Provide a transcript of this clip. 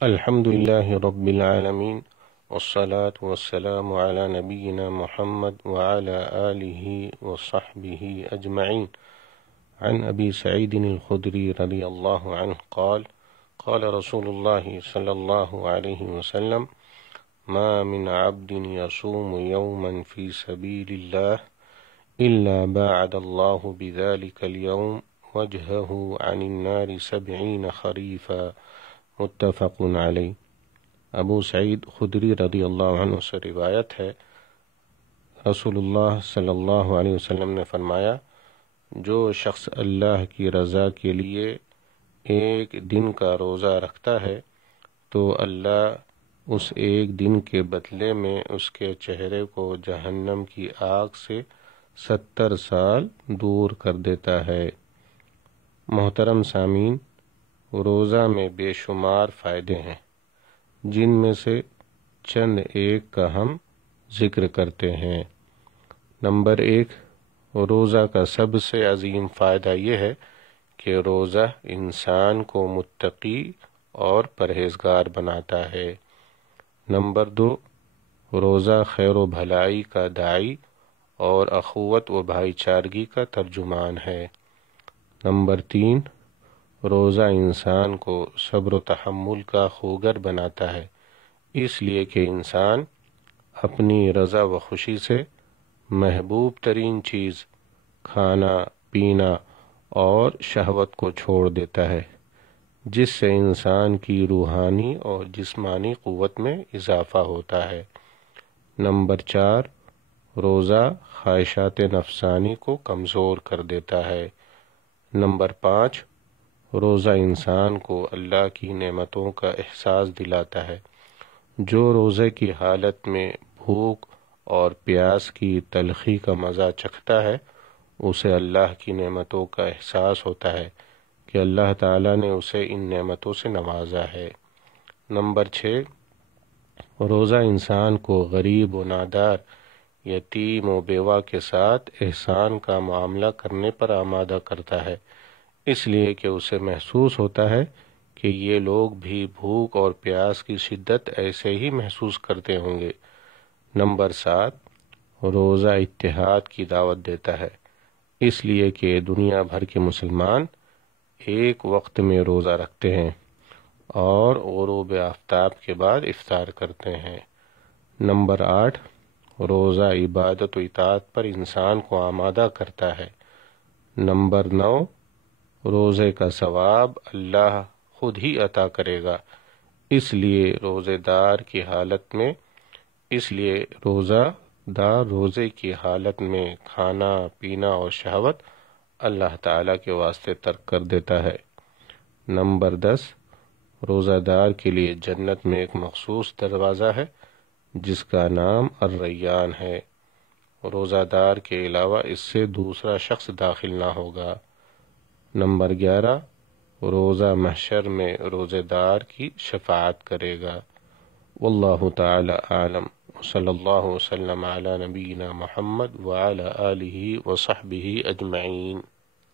الحمد لله رب العالمين، والصلاة والسلام على نبينا محمد وعلى آله وصحبه أجمعين. عن أبي سعيد الخدري رضي الله عنه قال قال رسول الله صلى الله عليه وسلم: ما من عبد يصوم يوما في سبيل الله إلا باعد الله بذلك اليوم وجهه عن النار 70 خريفا. متفق علیہ۔ ابو سعید خدری رضی اللہ عنہ سے روایت ہے، رسول اللہ صلی اللہ علیہ وسلم نے فرمایا، جو شخص اللہ کی رضا کے لیے ایک دن کا روزہ رکھتا ہے تو اللہ اس ایک دن کے بدلے میں اس کے چہرے کو جہنم کی آگ سے 70 سال دور کر دیتا ہے۔ محترم سامعین، روزہ میں بے شمار فائدے ہیں، جن میں سے چند ایک کا ہم ذکر کرتے ہیں۔ نمبر 1، روزہ کا سب سے عظیم فائدہ یہ ہے کہ روزہ انسان کو متقی اور پرہیزگار بناتا ہے۔ نمبر 2، روزہ خیر و بھلائی کا داعی اور اخوت و بھائی چارگی کا ترجمان ہے۔ نمبر 3، روزہ انسان کو صبر و تحمل کا خوگر بناتا ہے، اس لیے کہ انسان اپنی رضا و خوشی سے محبوب ترین چیز کھانا پینا اور شہوت کو چھوڑ دیتا ہے، جس سے انسان کی روحانی اور جسمانی قوت میں اضافہ ہوتا ہے۔ نمبر 4، روزہ خواہشات نفسانی کو کمزور کر دیتا ہے۔ نمبر 5، روزہ انسان کو اللہ کی نعمتوں کا احساس دلاتا ہے۔ جو روزے کی حالت میں بھوک اور پیاس کی تلخی کا مزہ چکھتا ہے، اسے اللہ کی نعمتوں کا احساس ہوتا ہے کہ اللہ تعالیٰ نے اسے ان نعمتوں سے نوازا ہے۔ نمبر 6، روزہ انسان کو غریب و نادار، یتیم و بیوہ کے ساتھ احسان کا معاملہ کرنے پر آمادہ کرتا ہے، اس لیے کہ اسے محسوس ہوتا ہے کہ یہ لوگ بھی بھوک اور پیاس کی شدت ایسے ہی محسوس کرتے ہوں گے۔ نمبر 7، روزہ اتحاد کی دعوت دیتا ہے، اس لیے کہ دنیا بھر کے مسلمان ایک وقت میں روزہ رکھتے ہیں اور غروب آفتاب کے بعد افطار کرتے ہیں۔ نمبر 8، روزہ عبادت و اطاعت پر انسان کو آمادہ کرتا ہے۔ نمبر 9، روزے کا ثواب اللہ خود ہی عطا کرے گا، اس لیے روزے دار روزے کی حالت میں کھانا پینا اور شہوت اللہ تعالیٰ کے واسطے ترک کر دیتا ہے۔ نمبر 10، روزہ دار کے لیے جنت میں ایک مخصوص دروازہ ہے جس کا نام الریان ہے، روزہ دار کے علاوہ اس سے دوسرا شخص داخل نہ ہوگا۔ نمبر 11، روزہ محشر میں روزے دار کی شفاعت کرے گا۔ واللہ تعالی اعلم، صلی اللہ وسلم علی نبینا محمد وعلی آلہ وصحبہ اجمعین۔